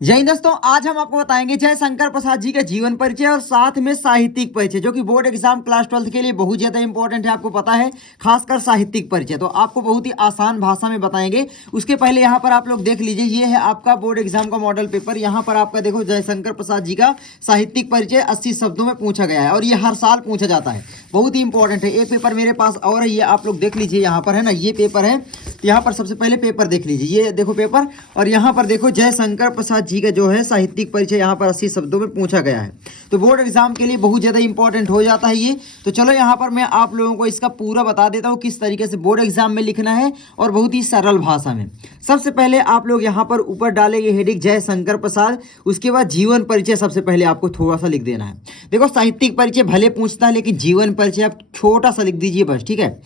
जय हिंद दोस्तों, आज हम आपको बताएंगे जय शंकर प्रसाद जी का जीवन परिचय और साथ में साहित्यिक परिचय, जो कि बोर्ड एग्जाम क्लास 12 के लिए बहुत ज्यादा इंपॉर्टेंट है। आपको पता है, खासकर साहित्यिक परिचय तो आपको बहुत ही आसान भाषा में बताएंगे। उसके पहले यहाँ पर आप लोग देख लीजिए, ये है आपका बोर्ड एग्जाम का मॉडल पेपर। यहाँ पर आपका देखो, जयशंकर प्रसाद जी का साहित्यिक परिचय 80 शब्दों में पूछा गया है और ये हर साल पूछा जाता है, बहुत ही इंपॉर्टेंट है। एक पेपर मेरे पास और है, ये आप लोग देख लीजिए, यहाँ पर है ना, ये पेपर है। यहाँ पर सबसे पहले पेपर देख लीजिए, ये देखो पेपर, और यहाँ पर देखो जयशंकर प्रसाद जी का जो है साहित्यिक परिचय यहाँ पर 80 शब्दों में पूछा गया है। तो बोर्ड एग्जाम के लिए बहुत ज़्यादा इंपॉर्टेंट हो जाता है ये। तो चलो यहाँ पर मैं आप लोगों को इसका पूरा बता देता हूँ किस तरीके से बोर्ड एग्जाम में लिखना है, और बहुत ही सरल भाषा में। सबसे पहले आप लोग यहाँ पर ऊपर डालेंगे हेडिंग जयशंकर प्रसाद, उसके बाद जीवन परिचय सबसे पहले आपको थोड़ा सा लिख देना है। देखो, साहित्यिक परिचय भले पूछता है, लेकिन जीवन परिचय आप छोटा सा लिख दीजिए बस, ठीक है।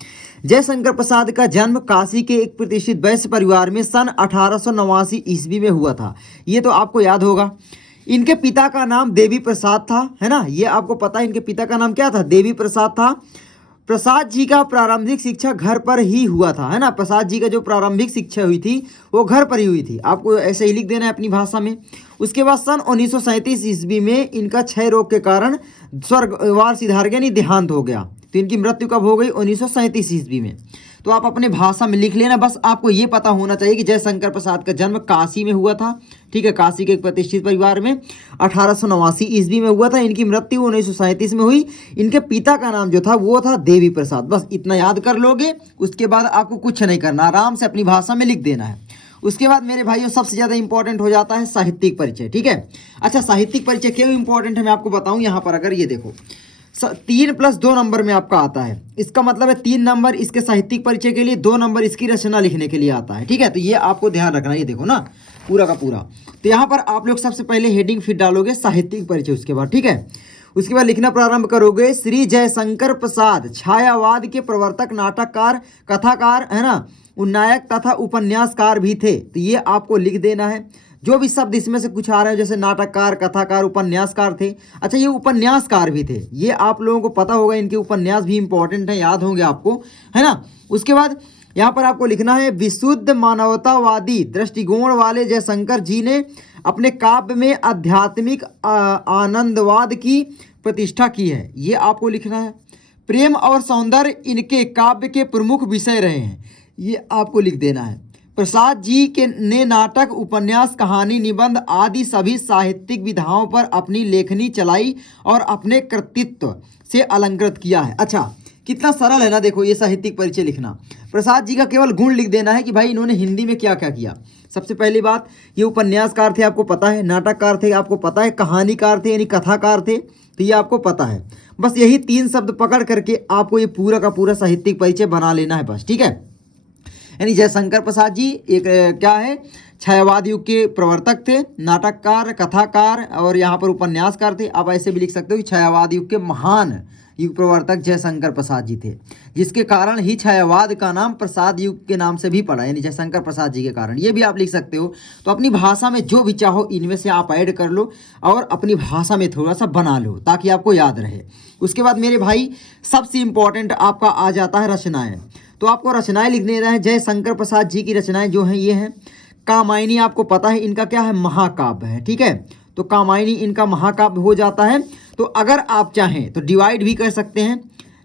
जयशंकर प्रसाद का जन्म काशी के एक प्रतिष्ठित वैश्य परिवार में सन 1889 ईस्वी में हुआ था। ये तो आपको याद होगा। इनके पिता का नाम देवी प्रसाद था, है ना, ये आपको पता है। इनके पिता का नाम क्या था? देवी प्रसाद था। प्रसाद जी का प्रारंभिक शिक्षा घर पर ही हुआ था, है ना। प्रसाद जी का जो प्रारंभिक शिक्षा हुई थी वो घर पर ही हुई थी, आपको ऐसे ही लिख देना है अपनी भाषा में। उसके बाद सन 1937 ईस्वी में इनका क्षय रोग के कारण स्वर्गवास सिधार गया, यानी देहांत हो गया। तो इनकी मृत्यु कब हो गई? 1937 ईस्वी में। तो आप अपने भाषा में लिख लेना, बस आपको ये पता होना चाहिए कि जयशंकर प्रसाद का जन्म काशी में हुआ था, ठीक है, काशी के एक प्रतिष्ठित परिवार में 1889 ईस्वी में हुआ था। इनकी मृत्यु 1937 में हुई। इनके पिता का नाम जो था वो था देवी प्रसाद। बस इतना याद कर लोगे, उसके बाद आपको कुछ नहीं करना, आराम से अपनी भाषा में लिख देना है। उसके बाद मेरे भाइयों सबसे ज़्यादा इंपॉर्टेंट हो जाता है साहित्यिक परिचय, ठीक है। अच्छा, साहित्यिक परिचय क्यों इंपॉर्टेंट है मैं आपको बताऊं। यहाँ पर अगर ये देखो, 3+2 नंबर में आपका आता है। इसका मतलब है 3 नंबर इसके साहित्यिक परिचय के लिए, 2 नंबर इसकी रचना लिखने के लिए आता है, ठीक है। तो ये आपको ध्यान रखना, ये देखो ना पूरा का पूरा। तो यहाँ पर आप लोग सबसे पहले हेडिंग फिर डालोगे साहित्यिक परिचय, उसके बाद, ठीक है। उसके बाद लिखना प्रारंभ करोगे, श्री जयशंकर प्रसाद छायावाद के प्रवर्तक, नाटककार, कथाकार, है ना, नायक तथा उपन्यासकार भी थे। तो ये आपको लिख देना है। जो भी शब्द इसमें से कुछ आ रहे हैं, जैसे नाटककार, कथाकार, उपन्यासकार थे। अच्छा, ये उपन्यासकार भी थे, ये आप लोगों को पता होगा। इनके उपन्यास भी इंपॉर्टेंट है, याद होंगे आपको, है ना। उसके बाद यहाँ पर आपको लिखना है, विशुद्ध मानवतावादी दृष्टिकोण वाले जयशंकर जी ने अपने काव्य में आध्यात्मिक आनंदवाद की प्रतिष्ठा की है। ये आपको लिखना है। प्रेम और सौंदर्य इनके काव्य के प्रमुख विषय रहे हैं, ये आपको लिख देना है। प्रसाद जी के ने नाटक, उपन्यास, कहानी, निबंध आदि सभी साहित्यिक विधाओं पर अपनी लेखनी चलाई और अपने कृतित्व से अलंकृत किया है। अच्छा, कितना सरल है ना, देखो ये साहित्यिक परिचय लिखना। प्रसाद जी का केवल गुण लिख देना है कि भाई इन्होंने हिंदी में क्या क्या किया। सबसे पहली बात, ये उपन्यासकार थे, आपको पता है, नाटककार थे, आपको पता है, कहानीकार थे यानी कथाकार थे, तो ये आपको पता है। बस यही 3 शब्द पकड़ करके आपको ये पूरा का पूरा साहित्यिक परिचय बना लेना है बस, ठीक है। यानी जयशंकर प्रसाद जी एक क्या है, छायावाद युग के प्रवर्तक थे, नाटककार, कथाकार और यहाँ पर उपन्यासकार थे। आप ऐसे भी लिख सकते हो कि छायावाद युग के महान युग प्रवर्तक जयशंकर प्रसाद जी थे, जिसके कारण ही छायावाद का नाम प्रसाद युग के नाम से भी पड़ा, यानी जयशंकर प्रसाद जी के कारण। ये भी आप लिख सकते हो। तो अपनी भाषा में जो भी चाहो इनमें से आप ऐड कर लो और अपनी भाषा में थोड़ा सा बना लो, ताकि आपको याद रहे। उसके बाद मेरे भाई सबसे इंपॉर्टेंट आपका आ जाता है रचनाएं। तो आपको रचनाएं लिख देना है। जयशंकर प्रसाद जी की रचनाएं जो हैं ये हैं, कामायनी, आपको पता है इनका क्या है, महाकाव्य है, ठीक है। तो कामायनी इनका महाकाव्य हो जाता है। तो अगर आप चाहें तो डिवाइड भी कर सकते हैं,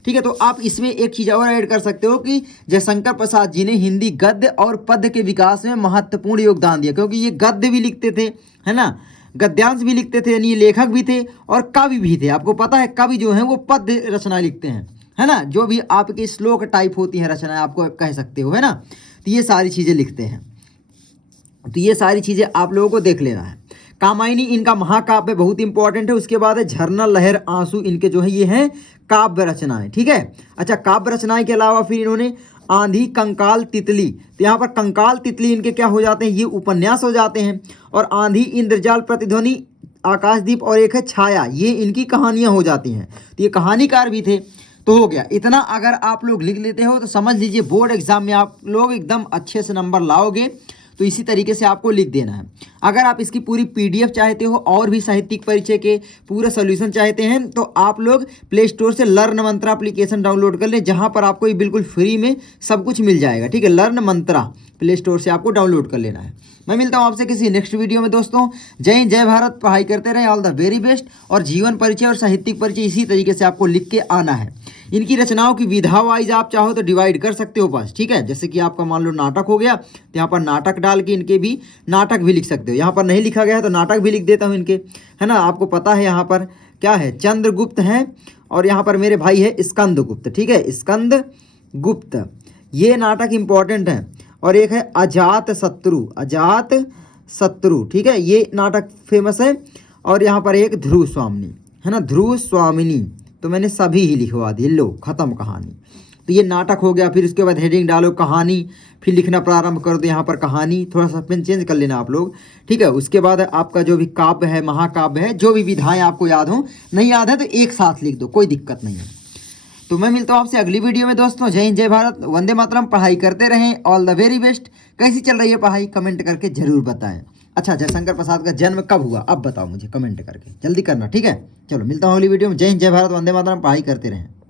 ठीक है। तो आप इसमें एक चीज़ और ऐड कर सकते हो कि जयशंकर प्रसाद जी ने हिंदी गद्य और पद्य के विकास में महत्वपूर्ण योगदान दिया, क्योंकि ये गद्य भी लिखते थे, है ना, गद्यांश भी लिखते थे, यानी ये लेखक भी थे और कवि भी थे। आपको पता है कवि जो है वो पद्य रचना लिखते हैं, है ना, जो भी आपकी श्लोक टाइप होती है रचनाएं, आपको कह सकते हो, है ना। तो ये सारी चीज़ें लिखते हैं। तो ये सारी चीज़ें आप लोगों को देख लेना है। कामायनी इनका महाकाव्य बहुत इंपॉर्टेंट है। उसके बाद है झरना, लहर, आंसू, इनके जो है ये हैं काव्य रचनाएं, ठीक है। अच्छा, काव्य रचनाएं के अलावा फिर इन्होंने आंधी, कंकाल, तितली, तो यहाँ पर कंकाल, तितली इनके क्या हो जाते हैं, ये उपन्यास हो जाते हैं। और आंधी, इंद्रजाल, प्रतिध्वनि, आकाशदीप और एक है छाया, ये इनकी कहानियाँ हो जाती हैं। तो ये कहानीकार भी थे। तो हो गया इतना। अगर आप लोग लिख लेते हो तो समझ लीजिए बोर्ड एग्जाम में आप लोग एकदम अच्छे से नंबर लाओगे। तो इसी तरीके से आपको लिख देना है। अगर आप इसकी पूरी PDF चाहते हो और भी साहित्यिक परिचय के पूरा सोल्यूशन चाहते हैं तो आप लोग प्ले स्टोर से लर्न मंत्रा एप्लीकेशन डाउनलोड कर लें, जहां पर आपको ये बिल्कुल फ्री में सब कुछ मिल जाएगा। ठीक है, लर्न मंत्रा प्ले स्टोर से आपको डाउनलोड कर लेना है। मैं मिलता हूं आपसे किसी नेक्स्ट वीडियो में दोस्तों। जय हिंद, जय भारत, पढ़ाई करते रहें, ऑल द वेरी बेस्ट। और जीवन परिचय और साहित्यिक परिचय इसी तरीके से आपको लिख के आना है। इनकी रचनाओं की विधा वाइज आप चाहो तो डिवाइड कर सकते हो बस। ठीक है, जैसे कि आपका मान लो नाटक हो गया तो यहाँ पर नाटक डाल के इनके भी नाटक भी लिख सकते हो। यहाँ पर नहीं लिखा गया है तो नाटक भी लिख देता हूँ इनके, है ना। आपको पता है यहाँ पर क्या है, चंद्रगुप्त है और यहाँ पर मेरे भाई है स्कंदगुप्त। ठीक है, स्कंदगुप्त, ये नाटक इंपॉर्टेंट है। और एक है अजात शत्रु, अजात शत्रु। ठीक है, ये नाटक फेमस है। और यहाँ पर एक ध्रुव स्वामिनी, है ना, ध्रुव स्वामिनी, तो मैंने सभी ही लिखवा दिए, लो खत्म कहानी। तो ये नाटक हो गया। फिर उसके बाद हेडिंग डालो कहानी, फिर लिखना प्रारंभ कर दो यहाँ पर कहानी, थोड़ा सा पेन चेंज कर लेना आप लोग। ठीक है, उसके बाद आपका जो भी काव्य है, महाकाव्य है, जो भी विधाएं आपको याद हो, नहीं याद है तो एक साथ लिख दो, कोई दिक्कत नहीं है। तो मैं मिलता हूँ आपसे अगली वीडियो में दोस्तों। जय हिंद, जय भारत, वंदे मातरम, पढ़ाई करते रहें, ऑल द वेरी बेस्ट। कैसी चल रही है पढ़ाई कमेंट करके जरूर बताएं। अच्छा, जयशंकर प्रसाद का जन्म कब हुआ अब बताओ मुझे कमेंट करके, जल्दी करना। ठीक है, चलो मिलता हूँ अगली वीडियो में। जय हिंद, जय भारत, वंदे मातरम, पढ़ाई करते रहें।